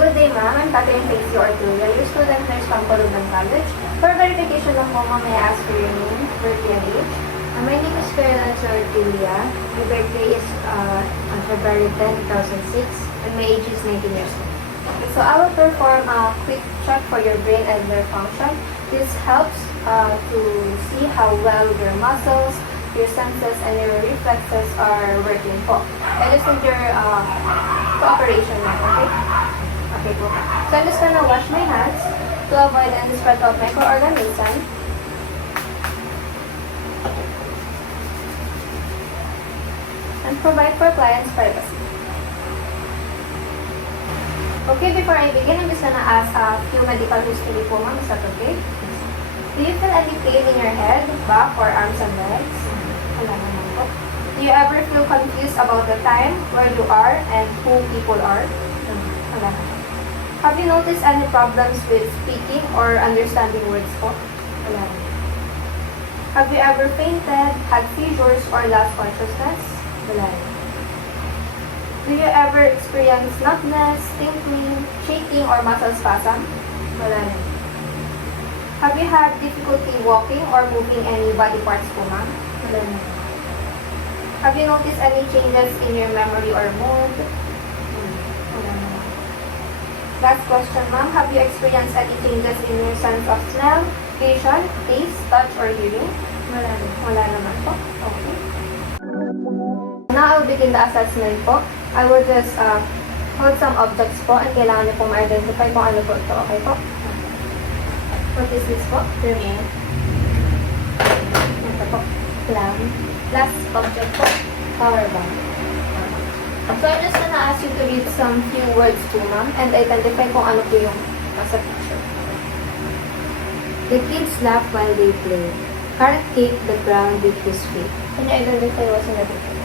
Good day, ma'am. I'm Catherine Tracy Orturia, your student nurse from Columbus College. For verification lang po, ma'am, may I ask for your name, birthday, and age? My name is Caroline Orturia. My birthday is on February 10, 2006, and my age is 19 years old. So I will perform a quick check for your brain and nerve function. This helps to see how well your muscles, your senses, and your reflexes are working po. I just need your cooperation now, okay? Okay po. So I'm just gonna wash my hands to avoid any spread of microorganisms. And provide for client's privacy. Okay, before I begin, I'm just gonna ask a few medical history po, ma'am. Is that okay? Do you feel any pain in your head, back, or arms and legs? Wala naman po. Do you ever feel confused about the time, where you are, and who people are? Wala naman. Have you noticed any problems with speaking or understanding words po? Wala naman. Have you ever fainted, had seizures, or lost consciousness? Wala na. Do you ever experience numbness, tingling, shaking, or muscle spasm? Wala na. Have you had difficulty walking or moving any body parts po, ma'am? Wala na. Have you noticed any changes in your memory or mood? Wala na. Last question, ma'am. Have you experienced any changes in your sense of smell, vision, taste, touch, or hearing? Wala na. Wala naman po. Okay. Now, I'll begin the assessment po. I will just hold some objects po and kailangan niyo pong ma-identify kung ano po ito. Okay po? What is this po? Permit. Ito po. Clam. Last object po. Power bank. So, I'm just gonna ask you to read some few words po, ma'am, and identify kung ano po yung nasa picture. The kids laugh while they play. Carrot kick the ground with his feet. Can you identify what's in the picture?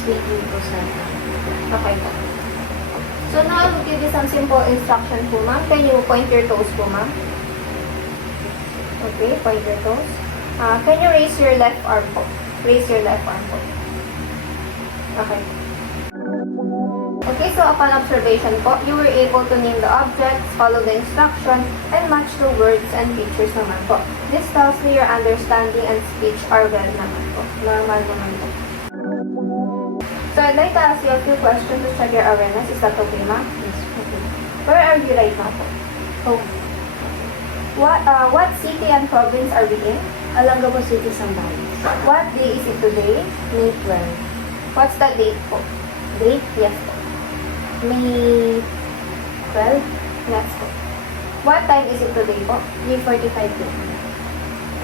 Speaking po sa Okay po. So, now I will give you some simple instruction po, ma'am. Can you point your toes po, ma'am? Okay, point your toes. Can you raise your left arm po? Raise your left arm po. Okay. Okay, so upon observation po, you were able to name the objects, follow the instruction, and match the words and pictures naman po. This tells me your understanding and speech are well naman po. Normal naman po. So I'd like to ask you a few questions to check your awareness. Is that okay, ma'am? Yes. Okay. Where are you right now po? Oh, What city and province are we in? Olongapo City, Zambales. What day is it today? May 12. What's the date po? Date? Yes po. May 12. Yes po. What time is it today po? 3:45 p.m.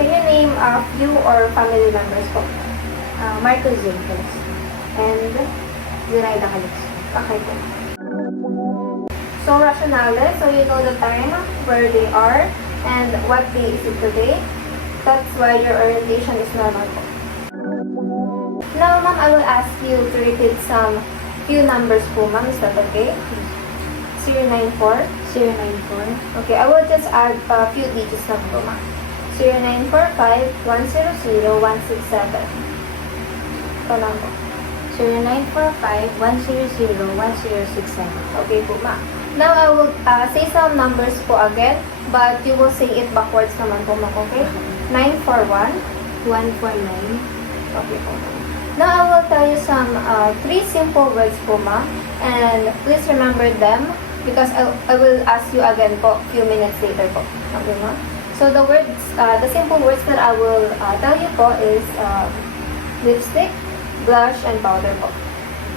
Can you name a few or family members po? Marcos Jacobs. And Zinaida Calix. okay po. So rationale, so you know the time, where they are, and what day is it today. That's why your orientation is normal po. Now, ma'am, I will ask you to repeat some few numbers po, ma'am. Is that okay? 094. 094. Okay, I will just add a few digits na po, ma'am. 0945 100 167. Ito lang po. 0945-100-1067. Okay po, ma'am. Now, I will say some numbers po again, but you will say it backwards naman po, ma'am. Okay? 941. 149. Okay po. Now, I will tell you some three simple words po, ma'am. And please remember them because I will ask you again po few minutes later po. Okay, ma'am? So, the words, the simple words that I will tell you po is lipstick, blush, and powder po.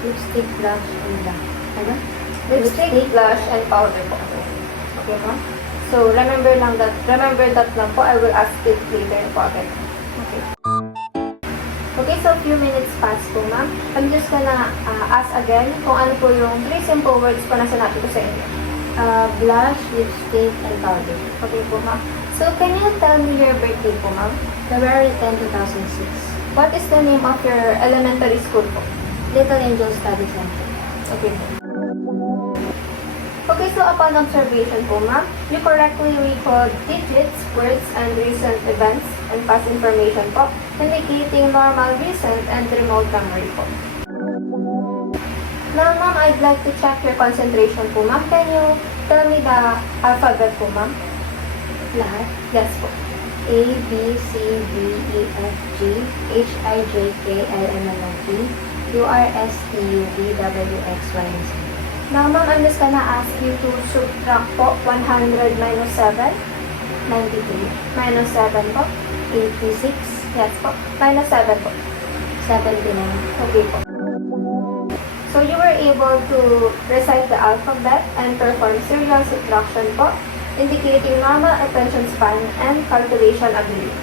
Lipstick, blush, and black. Ano? Lipstick, blush, and powder po. Okay, ma'am? So, remember that lang po. I will ask it later po again. Okay. Okay, so few minutes past po, ma'am. I'm just gonna ask again kung ano po yung three simple words po na sinabi ko sa inyo. Blush, lipstick, and powder. Okay po, ma'am. So, can you tell me your birthday po, ma'am? February 10, 2006. What is the name of your elementary school po? Little Angel Study Center. Okay po. Okay, so upon observation po, ma'am, you correctly recall digits, words, and recent events and past information po, indicating normal, recent, and remote memory po. Now, ma'am, I'd like to check your concentration po, ma'am. Can you tell me the alphabet po, ma'am? Lahat. Yes po. A, B, C, D, E, F, G, H, I, J, K, L, M, N, O, P, Q, R, S, T, U, V, W, X, Y, and Z. Now, ma'am, I'm just gonna ask you to subtract po 100 minus 7. 93, Minus 7 po. 86, Yes po. Minus 7 po. 79. Okay po. So, you were able to recite the alphabet and perform serial subtraction po, indicating normal attention span and calculation ability.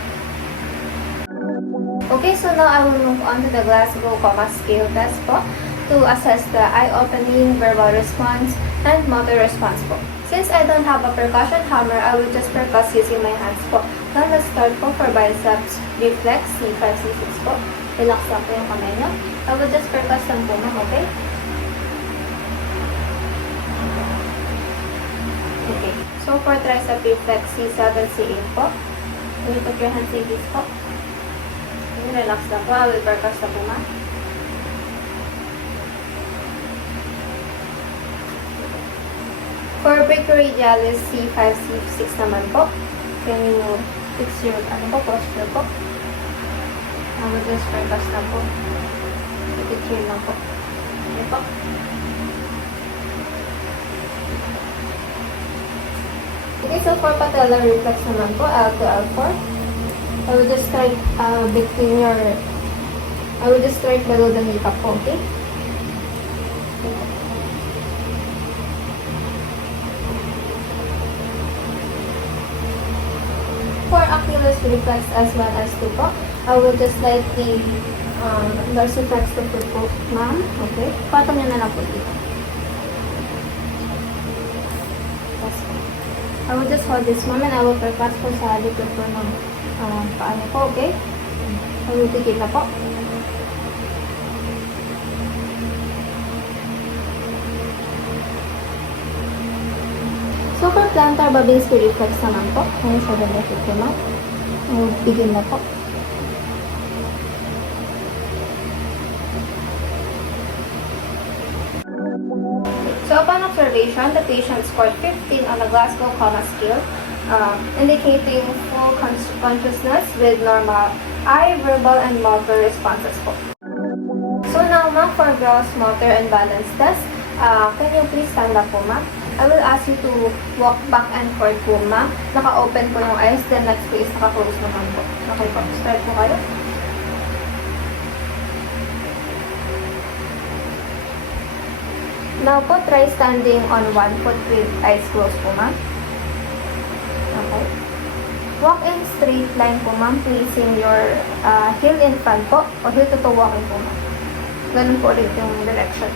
Okay, so now I will move on to the Glasgow Coma Scale test po to assess the eye-opening, verbal response, and motor response po. Since I don't have a percussion hammer, I will just percuss using my hands po. Now, let's start po for biceps reflex, C5, C6 po. Relax lang po yung kamay nyo. I will just percuss lang po, ma'am, okay? Okay. So, for tricep reflex, C7, C8 po. Can you put your hands like this po? Okay, relax lang po. I will percuss na po, ma'am. For brachioradialis, C5, C6 naman po. Can you fix your, posture po? I will just percuss na po. Chill lang po. Okay po. Okay, so for patellar reflex naman po, L2, L4. I will just strike below the kneecap po, okay? For Achilles reflex as well as 2 po, I will just slightly dorsiflex the foot po, ma'am. Okay? Patong nyo na lang po dito. Yes. I will just hold this, ma'am, and I will percuss po sa likod po ng paano po, okay? I will begin na po. So, for plantar Babinski reflex naman po, kung sa benefit ko, ma'am, I will begin na po. So, upon observation, the patient scored 15 on the Glasgow Coma Scale, indicating full consciousness with normal eye, verbal, and motor responses po. So, now, ma'am, for gross motor and balance test, can you please stand up po, ma'am? I will ask you to walk back and forth po, ma'am. Naka-open po yung eyes, then next po is naka-close naman po. Okay po, start po kayo. Now po, try standing on one foot with eyes closed po, ma'am. Okay. Walk in straight line po, ma'am, placing your heel in front po, o heel to toe walking po, ma'am. Ganun po ulit yung direction.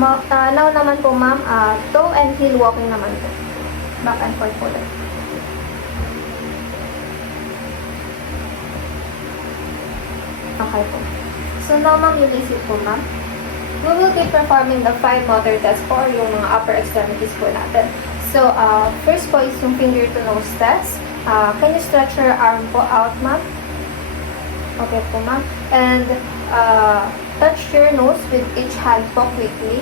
Now naman po, ma'am, toe and heel walking naman po. Back and forth po ulit. Okay po. So now, ma'am, you listen po, ma'am. We will be performing the 5 motor test po, or yung mga upper extremities po natin. So, first po is yung finger to nose test. Can you stretch your arm po out, ma'am? Okay po, ma'am. And touch your nose with each hand po quickly.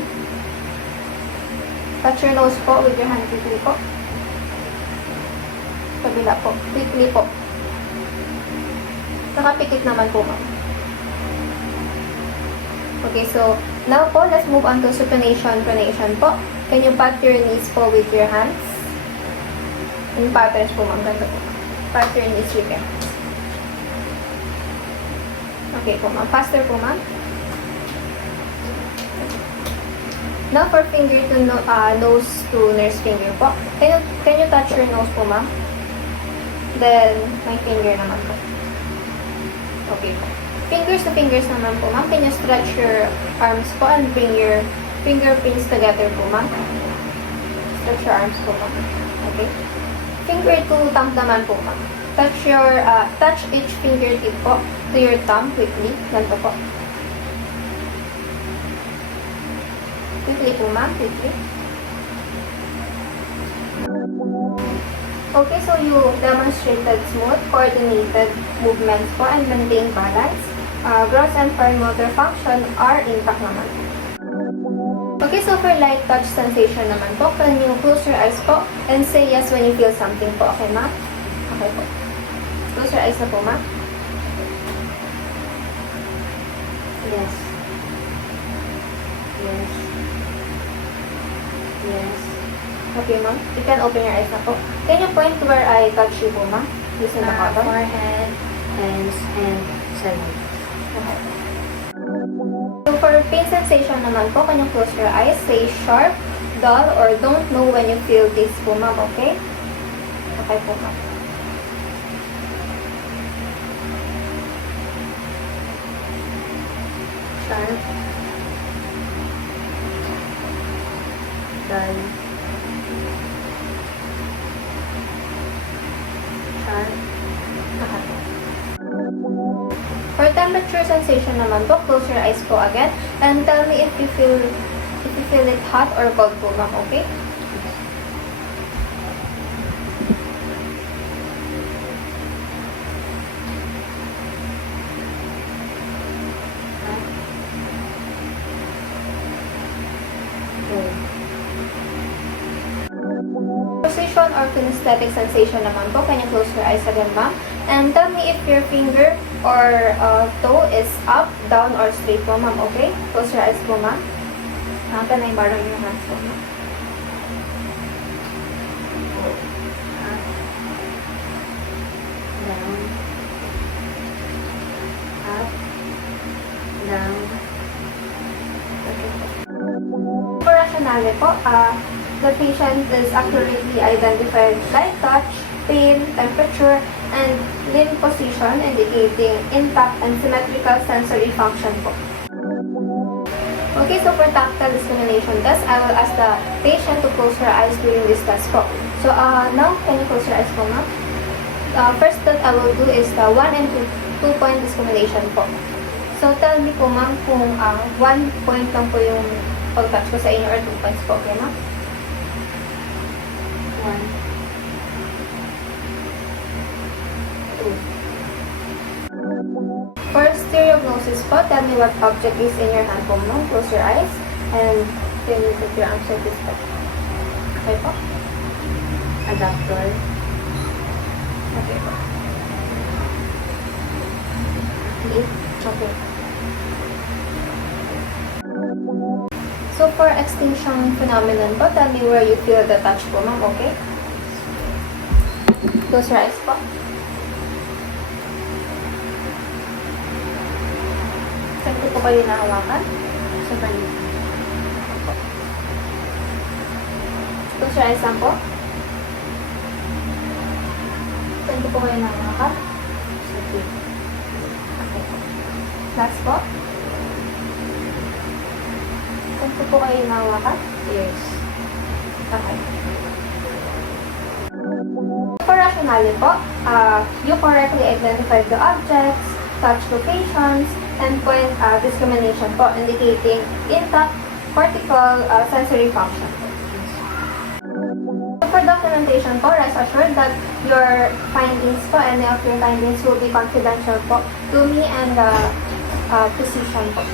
Touch your nose po with your hand quickly po. Kabila po. Quickly po. Nakapikit naman po, ma'am. Okay, so now po, let's move on to supination, pronation po. Can you pat your knees po with your hands? In patterns po, ma'am. Ganda po. Pat your knees with your hands. Okay po, ma'am. Faster po, ma'am. Now for finger to nose to nurse finger po. Can you touch your nose po, ma'am? Then, my finger naman po. Okay po. Fingers to fingers naman po, ma'am. Can you stretch your arms po and bring your fingerprints together po, ma'am? Stretch your arms po, ma'am. Okay. Finger to thumb naman po, ma'am. Touch each fingertip po to your thumb quickly. Ganito po. Quickly po, ma'am. Quickly. Okay, so you demonstrated smooth, coordinated movements po and maintained balance. Gross and fine motor function are intact naman. Okay, so for light touch sensation naman po, can you close your eyes po and say yes when you feel something po, okay ma? Okay po. Close your eyes na po ma. Yes. Yes. Yes. Okay ma'am, you can open your eyes na po. Can you point to where I touch you po ma? Using the cotton. Forehead, hands, and salute. Okay. So for pain sensation naman po, can you close your eyes, say sharp, dull, or don't know when you feel this po ma'am, okay? Okay po ma'am. Sharp. Dull. Sharp. Okay. For temperature sensation naman po, close your eyes po again and tell me if you feel it hot or cold po ma'am, okay? Cold. Position or kinesthetic sensation naman po, can you close your eyes again ma'am? And tell me if your finger or toe is up, down, or straight po ma'am, okay? Close your eyes po ma'am. Can I borrow your hands po ma'am? Up. Down. Up. Down. Okay po. For rationale po, the patient is accurately identified by touch, pain, temperature, and limb position indicating intact and symmetrical sensory function po. Okay, so for tactile discrimination test, I will ask the patient to close her eyes during this test po. So now, can you close your eyes po ma'am? First that I will do is the 1 and 2 point discrimination po. So tell me po ma'am kung 1 point lang po yung pag-touch ko sa inyo or 2 points po, okay ma'am? 1. 2. For stereognosis po, tell me what object is in your hand po ma'am. Close your eyes and can you put your arms like this po. Okay po? Adapter. Okay po. Clip. Okay. So for extinction phenomenon po, tell me where you feel the touch po ma'am, okay? Close your eyes po. Saan ko po kayo nahawakan? Sa balik. Close your eyes lang po. Saan ko po kayo nahawakan? Sa tip. Okay. Last po. Saan ko po kayo nahawakan? Ears. Okay. For rationale po, you correctly identified the objects, touch locations, and point discrimination po, indicating intact cortical sensory function. So for documentation po, rest assured that your findings po, any of your findings will be confidential po to me and the physician po.